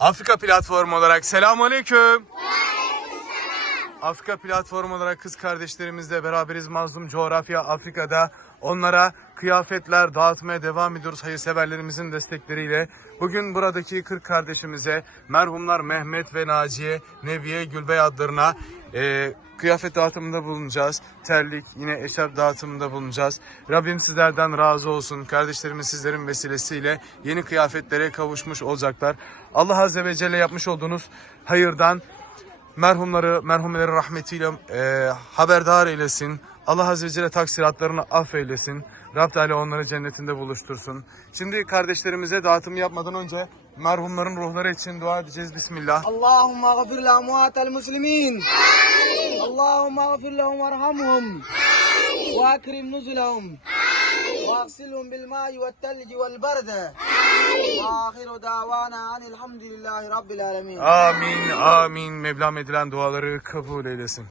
Afrika platformu olarak selamun aleyküm. Afrika platformu olarak kız kardeşlerimizle beraberiz mazlum coğrafya Afrika'da. Onlara kıyafetler dağıtmaya devam ediyoruz hayırseverlerimizin destekleriyle. Bugün buradaki 40 kardeşimize merhumlar Mehmet ve Naciye, Neviye, Gülbey adlarına e, kıyafet dağıtımında bulunacağız. Terlik, yine eşarp dağıtımında bulunacağız. Rabbim sizlerden razı olsun. Kardeşlerimiz sizlerin vesilesiyle yeni kıyafetlere kavuşmuş olacaklar. Allah Azze ve Celle yapmış olduğunuz hayırdan merhumları, merhumeleri rahmetiyle e, haberdar eylesin. Allah Azze ve Celle taksiratlarını affeylesin. Rab Teala onları cennetinde buluştursun. Şimdi kardeşlerimize dağıtım yapmadan önce Merhumların ruhları için dua edeceğiz. Bismillah. Allahümme gafir le amvatel muslimin. Amin. Allahümme gafir lehum arhamhum. Amin. Ve akrim nuzulahum. Amin. Ve aksilhum bil ma'i ve telci vel berde. Amin. Ahiru davana anilhamdülillahi rabbil alemin. Amin, amin. Mevlam edilen duaları kabul eylesin.